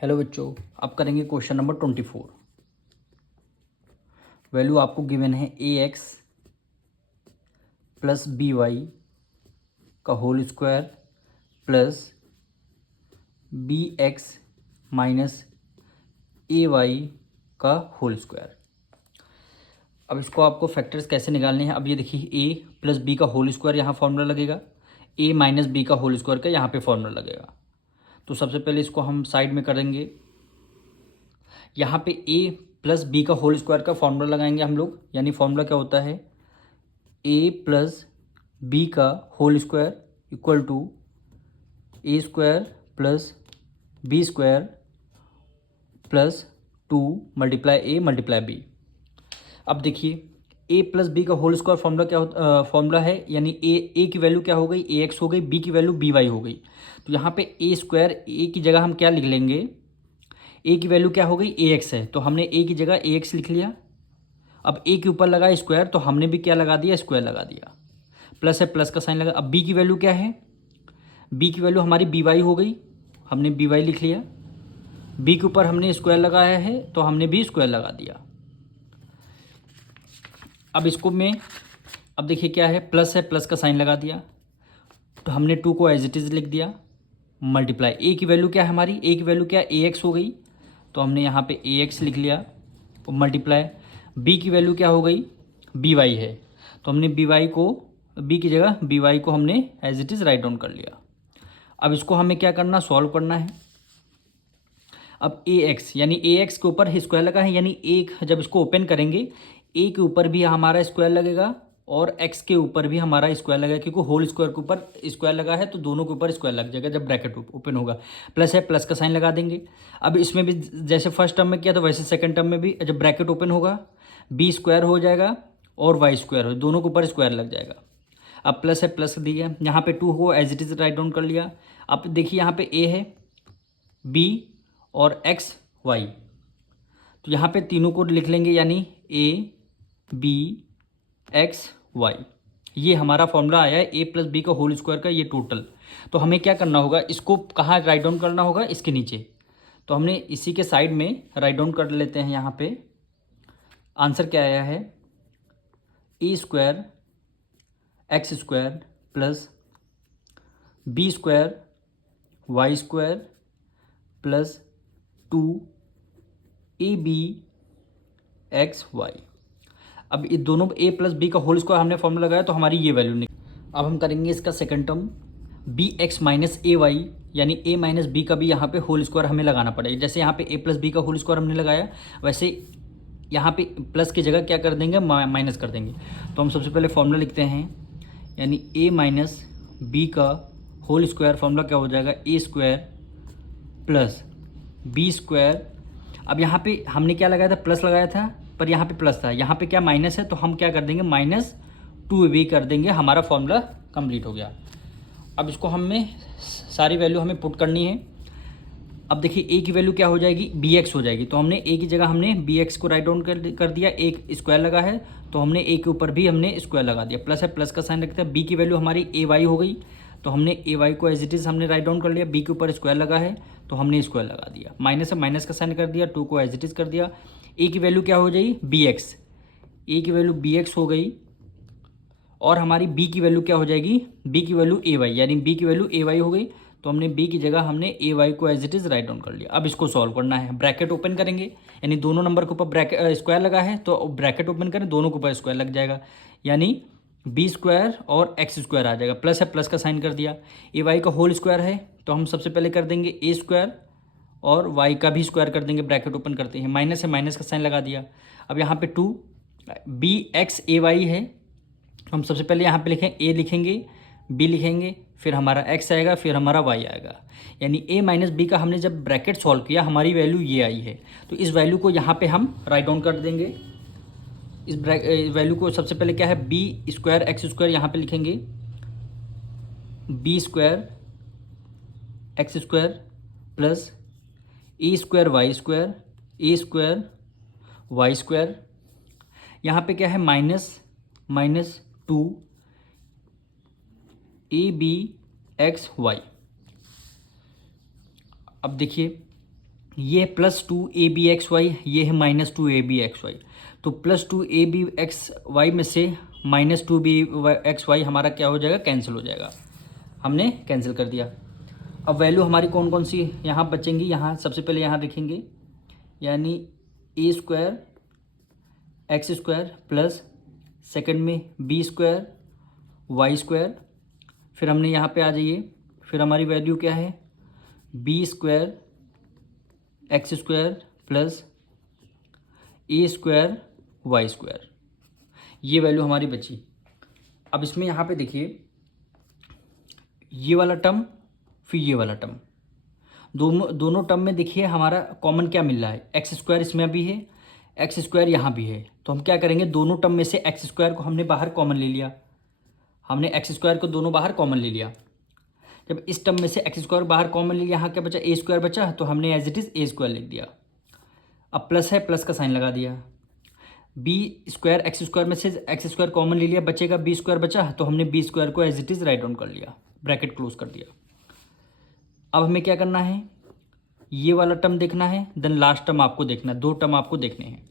Hello बच्चों, अब करेंगे क्वेश्चन नंबर 24। वैल्यू आपको गिवन है a x plus b y का whole square plus b x minus a y का होल स्क्वायर। अब इसको आपको फैक्टर्स कैसे निकालने हैं। अब ये देखिए, ए प्लस बी का होल स्क्वायर यहाँ फॉर्मूला लगेगा, ए माइनस बी का होल स्क्वायर का यहाँ पे फॉर्मूला लगेगा। तो सबसे पहले इसको हम साइड में करेंगे। यहाँ पे ए प्लस बी का होल स्क्वायर का फॉर्मूला लगाएंगे हम लोग, यानी फॉर्मूला क्या होता है, ए प्लस बी का whole square equal to A square plus B square plus 2 multiply A multiply B. अब देखिए, ए प्लस बी का होल स्क्वायर फॉर्मूला क्या होता, फॉर्मूला है यानी ए की वैल्यू क्या हो गई, ए एक्स हो गई, बी की वैल्यू बी वाई हो गई। तो यहाँ पे ए स्क्वायर, ए की जगह हम क्या लिख लेंगे, ए की वैल्यू क्या हो गई, ए एक्स है, तो हमने ए की जगह ए एक्स लिख लिया। अब ए के ऊपर लगा स्क्वायर, तो हमने भी क्या लगा दिया, स्क्वायर लगा दिया। प्लस है, प्लस का साइन लगा। अब बी की वैल्यू क्या है, बी की वैल्यू हमारी बी वाई हो गई, हमने बी वाई लिख लिया। बी के ऊपर हमने स्क्वायर लगाया है, तो हमने भी स्क्वायर लगा दिया। अब इसको मैं, अब देखिए क्या है, प्लस है, प्लस का साइन लगा दिया, तो हमने 2 को एज इट इज़ लिख दिया। मल्टीप्लाई, ए की वैल्यू क्या है हमारी, ए की वैल्यू क्या है, ए एक्स हो गई, तो हमने यहाँ पे ए एक्स लिख लिया। और मल्टीप्लाई, बी की वैल्यू क्या हो गई, बी वाई है, तो हमने बी वाई को, बी की जगह बी वाई को हमने as it is write down कर लिया। अब इसको हमें क्या करना, सॉल्व करना है। अब ए एक्स, यानी ए एक्स के ऊपर स्क्वायर लगा है, यानी एक जब इसको ओपन करेंगे, ए के ऊपर भी हमारा स्क्वायर लगेगा और एक्स के ऊपर भी हमारा स्क्वायर लगेगा, क्योंकि होल स्क्वायर के ऊपर स्क्वायर लगा है, तो दोनों के ऊपर स्क्वायर लग जाएगा जब ब्रैकेट ओपन होगा। प्लस है, प्लस का साइन लगा देंगे। अब इसमें भी जैसे फर्स्ट टर्म में किया, तो वैसे सेकंड टर्म में भी जब ब्रैकेट ओपन होगा, बी स्क्वायर हो जाएगा और वाई स्क्वायर हो, दोनों के ऊपर स्क्वायर लग जाएगा। अब प्लस है, प्लस दिया, यहाँ पे 2 को as it is write down कर लिया। अब देखिए यहाँ पे ए है, बी और एक्स वाई, तो यहाँ पे तीनों को लिख लेंगे, यानी ए बी एक्स वाई। ये हमारा फॉर्मूला आया है ए प्लस बी का होल स्क्वायर का, ये टोटल। तो हमें क्या करना होगा, इसको कहाँ राइट डाउन करना होगा, इसके नीचे। तो हमने इसी के साइड में राइट डाउन कर लेते हैं। यहाँ पे आंसर क्या आया है, a square x square plus B square y square plus 2 a b x y. अब ये दोनों ए प्लस बी का होल स्क्वायर हमने फॉर्मूला लगाया, तो हमारी ये वैल्यू निकली। अब हम करेंगे इसका second term, b x minus a Y, यानी ए माइनस बी का भी यहाँ पे होल स्क्वायर हमें लगाना पड़ेगा। जैसे यहाँ पे ए प्लस बी का होल स्क्वायर हमने लगाया, वैसे यहाँ पे प्लस की जगह क्या कर देंगे, माइनस कर देंगे। तो हम सबसे पहले फॉर्मूला लिखते हैं, यानी ए माइनस बी का होल स्क्वायर फॉर्मूला क्या हो जाएगा, ए स्क्वायर प्लस बी स्क्वायर। अब यहाँ पे हमने क्या लगाया था, प्लस लगाया था, पर यहाँ पे प्लस था, यहाँ पे क्या माइनस है, तो हम क्या कर देंगे, -2ab कर देंगे। हमारा फॉर्मूला कंप्लीट हो गया। अब इसको हमें सारी वैल्यू हमें पुट करनी है। अब देखिए, ए की वैल्यू क्या हो जाएगी, बी एक्स हो जाएगी, तो हमने ए की जगह हमने बी एक्स को राइट डाउन कर दिया। एक स्क्वायर लगा है, तो हमने ए के ऊपर भी हमने स्क्वायर लगा दिया। प्लस है, प्लस का साइन रखते हैं। बी की वैल्यू हमारी ए वाई हो गई, तो हमने ए वाई को एज इट इज़ हमने राइट डाउन कर लिया। बी के ऊपर स्क्वायर लगा है, तो हमने स्क्वायर लगा दिया। माइनस है, माइनस का साइन कर दिया। 2 को एज इट इज़ कर दिया। ए की वैल्यू क्या हो जाएगी, बी एक्स, ए की वैल्यू बी एक्स हो गई, और हमारी बी की वैल्यू क्या हो जाएगी, बी की वैल्यू ए वाई, यानी बी की वैल्यू ए वाई हो गई, तो हमने बी की जगह हमने ए वाई को as it is write down कर लिया। अब इसको सॉल्व करना है। ब्रैकेट ओपन करेंगे, यानी दोनों नंबर के ऊपर ब्रैकेट स्क्वायर लगा है, तो ब्रैकेट ओपन करें, दोनों के ऊपर स्क्वायर लग जाएगा, यानी बी स्क्वायर और एक्स स्क्वायर आ जाएगा। प्लस है, प्लस का साइन कर दिया। ए वाई का होल स्क्वायर है, तो हम सबसे पहले कर देंगे ए स्क्वायर और वाई का भी स्क्वायर कर देंगे। ब्रैकेट ओपन करते हैं, माइनस है, माइनस का साइन लगा दिया। अब यहाँ पे 2 बी एक्स ए वाई है, हम सबसे पहले यहाँ पे लिखें, ए लिखेंगे, बी लिखेंगे, फिर हमारा एक्स आएगा, फिर हमारा वाई आएगा। यानी ए माइनस बी का हमने जब ब्रैकेट सॉल्व किया, हमारी वैल्यू ये आई है, तो इस वैल्यू को यहाँ पे हम राइट डाउन कर देंगे। इस वैल्यू को सबसे पहले क्या है, बी स्क्वायर एक्स स्क्वायर यहाँ पे लिखेंगे, b square x square plus a square y square, a square y square. यहाँ पे क्या है, -2 ए बी एक्स वाई। अब देखिए, ये है +2ab(xy), ये है -2ab(xy). तो +2ab(xy) में से -2b(xy) हमारा क्या हो जाएगा, कैंसिल हो जाएगा। हमने कैंसिल कर दिया। अब वैल्यू हमारी कौन कौन सी यहाँ बचेंगी, यहाँ सबसे पहले यहाँ लिखेंगे, यानी a² x² प्लस सेकंड में b² y²। फिर हमने यहाँ पे आ जाइए, फिर हमारी वैल्यू क्या है, b² x² plus a² y²। ये वैल्यू हमारी बची। अब इसमें यहाँ पे देखिए, ये वाला टर्म फिर ये वाला टर्म, दोनों टर्म में देखिए हमारा कॉमन क्या मिल रहा है, x² इसमें भी है, x² यहाँ भी है। तो हम क्या करेंगे, दोनों टर्म में से x² को हमने बाहर कॉमन ले लिया, हमने x² को दोनों बाहर कॉमन ले लिया। जब इस टर्म में से x² बाहर कॉमन ले लिया, यहाँ क्या बचा, a² बचा, तो हमने एज इट इज़ a² लिख दिया। अब प्लस है, प्लस का साइन लगा दिया। b² x² में से x² कॉमन ले लिया, बचेगा b² बचा, तो हमने b² को as it is write down कर लिया, ब्रैकेट क्लोज कर दिया। अब हमें क्या करना है, ये वाला टर्म देखना है, देन लास्ट टर्म आपको देखना है, दो टर्म आपको देखने हैं।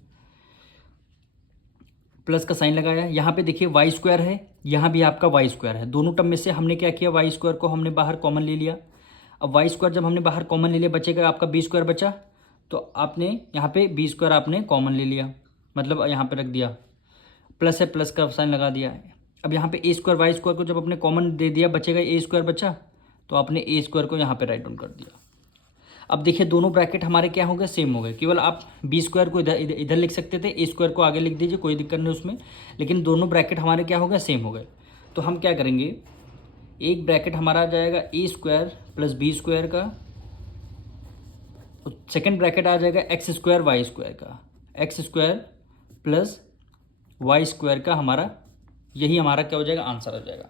प्लस का साइन लगाया, यहाँ पे देखिए y² है, यहाँ भी आपका y² है। दोनों टर्म में से हमने क्या किया, y² को हमने बाहर कॉमन ले लिया। अब y² जब हमने बाहर कॉमन ले लिया, बचेगा आपका b² बचा, तो आपने यहाँ पे b² आपने कॉमन ले लिया, मतलब यहाँ पे रख दिया। प्लस है, प्लस का साइन लगा दिया। अब यहाँ पे a² y² को जब आपने कॉमन दे दिया, बचेगा a² बचा, तो आपने a² को यहाँ पे राइट डाउन कर दिया। अब देखिए दोनों ब्रैकेट हमारे क्या हो गए, सेम हो गए। केवल आप b² को इधर लिख सकते थे, a² को आगे लिख दीजिए, कोई दिक्कत नहीं उसमें, लेकिन दोनों ब्रैकेट हमारे क्या हो गए, सेम हो गए। तो हम क्या करेंगे, एक ब्रैकेट हमारा आ जाएगा a² प्लस b² का, और सेकेंड ब्रैकेट आ जाएगा x² y² का, x² प्लस y² का। हमारा यही हमारा क्या हो जाएगा, आंसर हो जाएगा।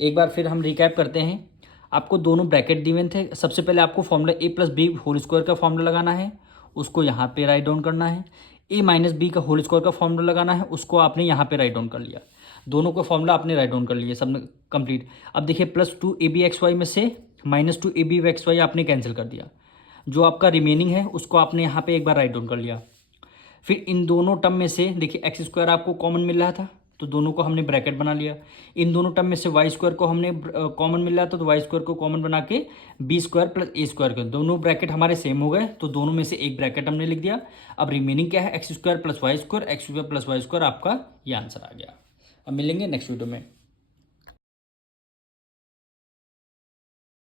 एक बार फिर हम रिकैप करते हैं। आपको दोनों ब्रैकेट दिए थे। सबसे पहले आपको फॉर्मूला a+b² का फॉर्मूला लगाना है, उसको यहाँ पे राइट डाउन करना है। a-b² का फॉर्मूला लगाना है, उसको आपने यहाँ पे राइट डाउन कर लिया। दोनों का फॉर्मूला आपने राइट डाउन कर लिया, सब कंप्लीट। अब देखिए +2ab(xy) में से -2ab(xy) आपने कैंसिल कर दिया। जो आपका रिमेनिंग है उसको आपने यहाँ पे एक बार राइट डाउन कर लिया। फिर इन दोनों टर्म में से देखिए x² आपको कॉमन मिल रहा था, तो दोनों को हमने ब्रैकेट बना लिया। इन दोनों टर्म में से y² को हमने कॉमन मिल रहा था, तो y² को कॉमन बना के b² प्लस a² के दोनों ब्रैकेट हमारे सेम हो गए, तो दोनों में से एक ब्रैकेट हमने लिख दिया। अब रिमेनिंग क्या है, x² plus y², x² plus y² आपका ये आंसर आ गया। अब मिलेंगे नेक्स्ट वीडियो में।